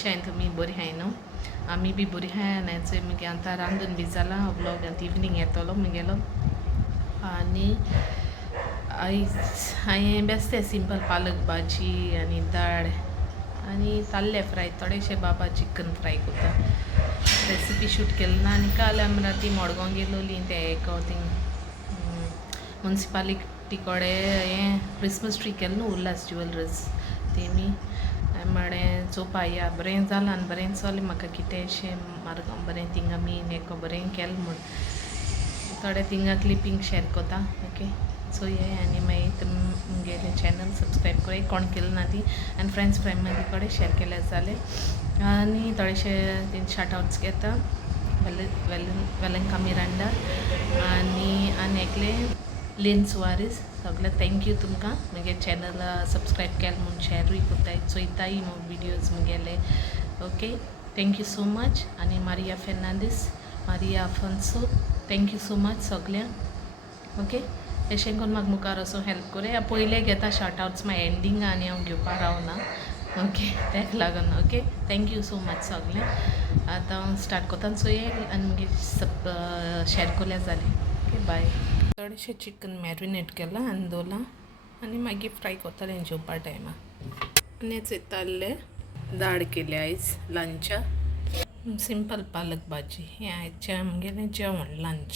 कशी हाय तुमी बरी हाय न्हू आमी बी बरी हाय आनी मुगे आतां रांदून बी जाला व्लॉग आतां इवनींग येतलो मुगेलो आनी आयज हांवें बेस्तें सिंपल पालक भाजी आनी दाळ आनी ताल्ले फ्राय थोडेशे बाबा चिकन फ्राय कोता रेसिपी शूट केली ना आनी काल आमी ती मडगांव गेलोली ते एक थिंग मुन्सिपालिटी कडेन हें क्रिसमस ट्री केलें न्हू उल्हास ज्युवेलर्स तेमी म्हळें चोवपा या बरें जालां आनी बरें चोलें म्हाका कितें अशें मारगांव बरें थिंगा मेन एक बरें केलें म्हूण थोडे थिंगा क्लिपींग शेअर कोता ओके सो ये आनी मागीर मुगेलें चॅनल सबस्क्रायब कोराय कोण केलें ना ती आनी फ्रेंड्स फॅमिली कडेन शेअर केल्यार जालें आनी थोडेशे शार्ट आवट्स घेता वेलंका मिरांडा आनी एकलें लेन सुवारीस सगळ्या थँक्यू तुमकां मुगे चॅनल सबस्क्रायब केलें म्हूण शेअरूय कोताय चोयताय न्हू विडियोज मुगेले ओके थँक्यू सो मच आनी Maria Fernandes Maria Afonso thank you so much सगळ्यांक ओके अशें करून म्हाका मुखार असो हेल्प कोराय पयले घेता शार्ट आवट्स मागीर एंडींग आनी हांव घेवपा रावना ओके तेका लागून ओके थँक्यू सो मच सगळ्यांक आतां हांव स्टार्ट कोता चोये आनी मुगे शेअर कोल्यार जालें ओके बाय थोडेशें चिकन मॅरिनेट केलां आनी दवरलां आनी मागीर फ्राय कोत्तालें जेवपा टायमार आनी चयताले दाळ केली आयज लंचा सिंपल पालक भाजी हें आयचें आमगेलें जेवण लंच